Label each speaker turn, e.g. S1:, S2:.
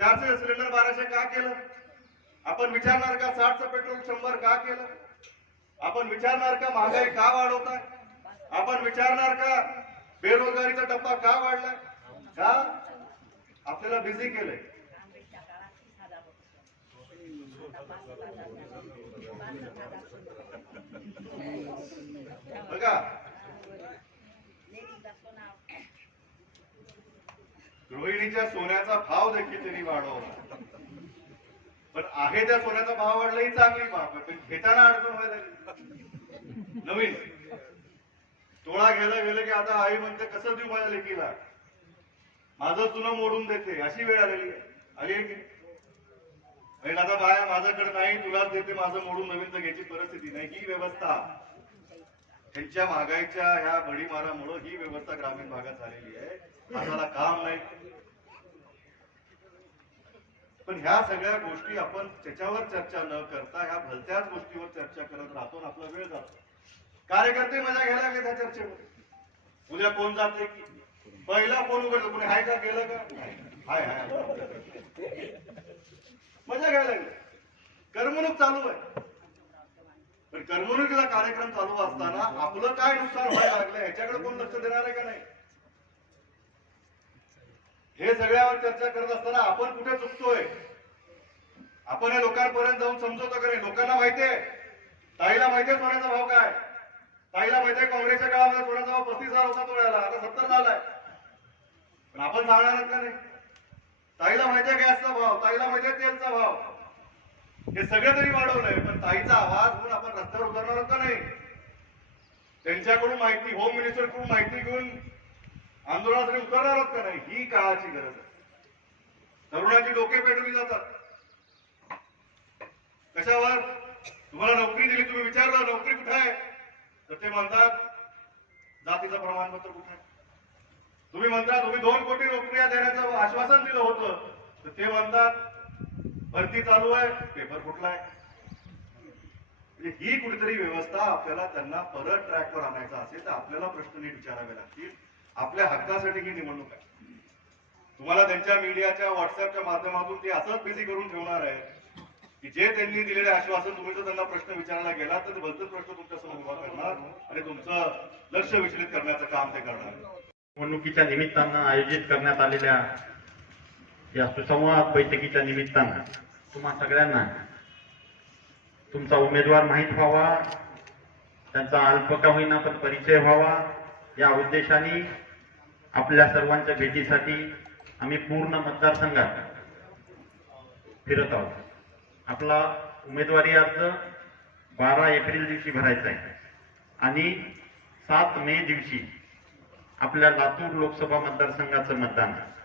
S1: त्याचं सिलेंडर बाराशे का केलं? आपण विचारणार का साठचं पेट्रोल शंभर का केलं? आपण विचारणार का महागाई का वाढवताय? आपण विचारणार का बेरोजगारीचा टप्पा का वाढलाय? का? आपल्याला बिझी केलंय. रोहिणीच्या सोन्याचा भाव देखील त्यांनी वाढवला. पण आहे त्या सोन्याचा भाव वाढला ही चांगली बाब आहे पण घेताना अडचण व्हायला नवीन. तोळा घ्यायला गेलं की आता आई म्हणते कसं देऊ माझ्या लेकीला? माझं चुनं मोडून देते. अशी वेळ आलेली आली आहे की आणि आता बाया माझ्याकडे नाही तुलाच देते माझं मोडून नवीन तर घ्यायची परिस्थिती नाही. ही व्यवस्था त्यांच्या महागाईच्या ह्या भडीमारामुळे ही व्यवस्था ग्रामीण भागात झालेली आहे. हाताला काम नाही. पण ह्या सगळ्या गोष्टी आपण त्याच्यावर चर्चा न करता ह्या भलत्याच गोष्टीवर चर्चा करत राहतो आपला वेळ जातो. कार्यकर्ते मजा घ्यायला लागले त्या चर्चेमध्ये उद्या कोण जाते? की पहिला फोन उघडतो कोणी हाय का गेलं का? हाय हाय. मजा घ्यायला लागले. करमणूक चालू आहे. पण करमणुकीचा कार्यक्रम चालू असताना आपलं काय नुकसान व्हायला लागलं ह्याच्याकडे कोण लक्ष देणार आहे का नाही? हे सगळ्यावर चर्चा करत असताना आपण कुठे चुकतोय? आपण हे लोकांपर्यंत जाऊन समजवतो का नाही? लोकांना माहितीये ताईला माहितीये सोन्याचा भाव काय? ताईला माहितीये काँग्रेसच्या काळामध्ये सोन्याचा भाव पस्तीस हजार होता तोळ्याला आता सत्तर झालाय पण आपण सांगणार का नाही? ताईला माहितीये गॅसचा भाव ताईला माहितीये तेलचा भाव. हे सगळं तरी वाढवलंय पण ताईचा आवाज म्हणून रस्त्यावर उतरणार का नाही? त्यांच्याकडून माहिती होम मिनिस्टरकडून माहिती घेऊन आंदोलनासाठी उतरणार का नाही? ही काळाची गरज आहे. तरुणाची डोके पेटवली जातात. कशावर? तुम्हाला नोकरी दिली तुम्ही विचारला नोकरी कुठे आहे? तर ते म्हणतात जातीचं प्रमाणपत्र कुठे आहे? तुम्ही म्हणता तुम्ही दोन कोटी नोकऱ्या देण्याचं आश्वासन दिलं होतं. तर ते म्हणतात भरती चालू आहे पेपर फुटलाय म्हणजे ही कुठेतरी व्यवस्था आपल्याला त्यांना परत ट्रॅकवर आणायचा असेल तर आपल्याला प्रश्न नीट विचारावे लागतील. आपल्या हक्कासाठी ही निवडणूक आहे. तुम्हाला त्यांच्या मीडियाच्या व्हॉट्सअपच्या माध्यमातून ते असंच बिझी करून ठेवणार आहे की जे त्यांनी दिलेले आश्वासन तुम्ही जर त्यांना प्रश्न विचारायला गेला तर भलतच प्रश्न तुमच्यासमोर उभा करणार आणि तुमचं लक्ष विचलित करण्याचं काम ते करणार.
S2: निवडणुकीच्या निमित्तानं आयोजित करण्यात आलेल्या या सुसंवाद बैठकीच्या निमित्तानं तुम्हा सगळ्यांना तुमचा उमेदवार माहीत व्हावा त्यांचा अल्प का होईना पण परिचय व्हावा या उद्देशाने आपल्या सर्वांच्या भेटीसाठी आम्ही पूर्ण मतदारसंघात फिरत आहोत आपला उमेदवारी अर्ज बारा एप्रिल दिवशी भरायचा आहे आणि सात मे दिवशी आपल्या लातूर लोकसभा मतदारसंघाचं मतदान आहे.